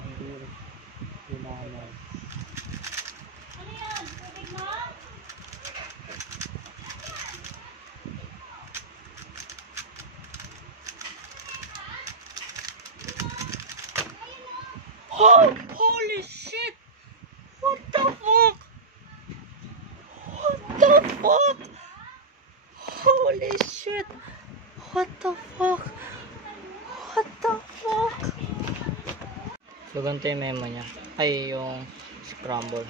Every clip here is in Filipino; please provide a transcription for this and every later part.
Odlir Hinanas. Ano yan? Tubig mo? Oh! Holy shit! What the fuck? What the fuck? Holy shit! What the fuck? What the fuck? So ganito yung memo niya. Ay, yung scramble.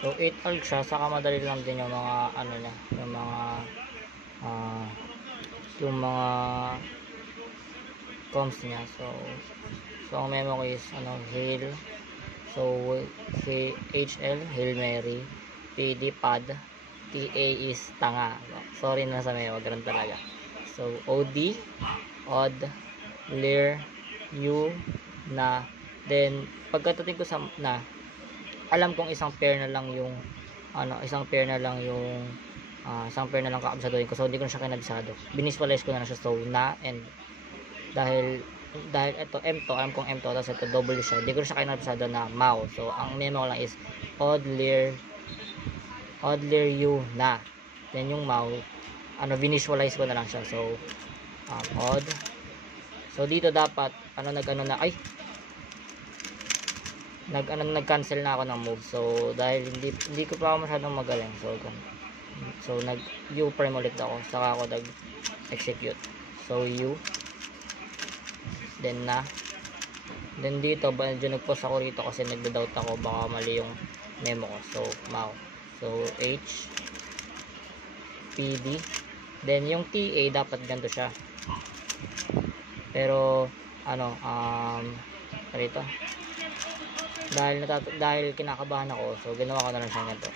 So 8 alg siya, saka madali lang din yung mga ano niya, yung mga comms niya. So ang memo ko is Hail. So HL, Hail Mary. PD, Pad. TA is tanga. Sorry na sa memo, ganun talaga. So OD, Odd, Lir, U, Na. Then pagkatating ko sa na, alam kong isang pair na lang yung isang pair na lang kakabsaduhin ko. So hindi ko na siya kinabsado. Biniswalize ko na siya. So na and dahil ito M to, alam kong M to, tapos ito double siya, hindi ko na siya kinabsado na Mau. So ang memo ko lang is Odd Lir U na. Then yung Mau, vinisualize ko na lang siya. So odd. So dito dapat nag-cancel na ako ng move. So dahil hindi ko pa ako masyadong magaling. So U prime ulit ako. Saka ako nag-execute. So U. Then na. Then dito, nag-post ako rito kasi nagda-doubt ako baka mali yung memo ko. So Mau. So H PD. Then yung TA dapat ganito siya. Pero rito. Dahil kinakabahan ako, so ginawa ko na lang siya ganito.